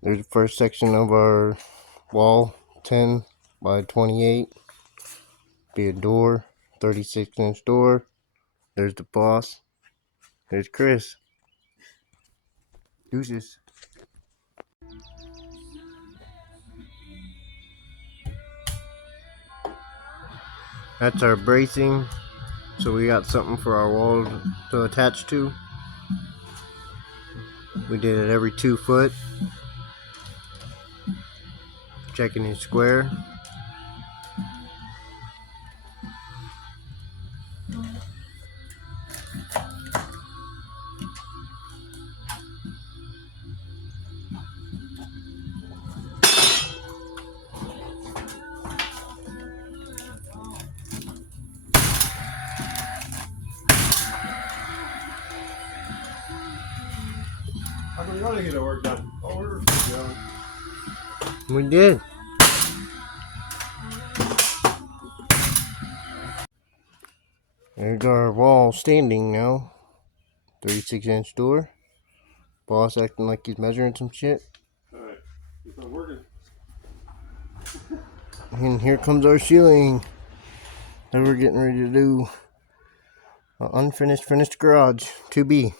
There's the first section of our wall, 10 by 28. Be a door, 36-inch door. There's the boss. There's Chris. Deuces. That's our bracing. So we got something for our wall to attach to. We did it every 2 foot. Checking it square. How come you want to get the work done? Oh, we're done. We did. There's our wall standing now. 36-inch door. Boss acting like he's measuring some shit. Alright, it's not working. And here comes our ceiling that we're getting ready to do. An unfinished, finished garage. 2B.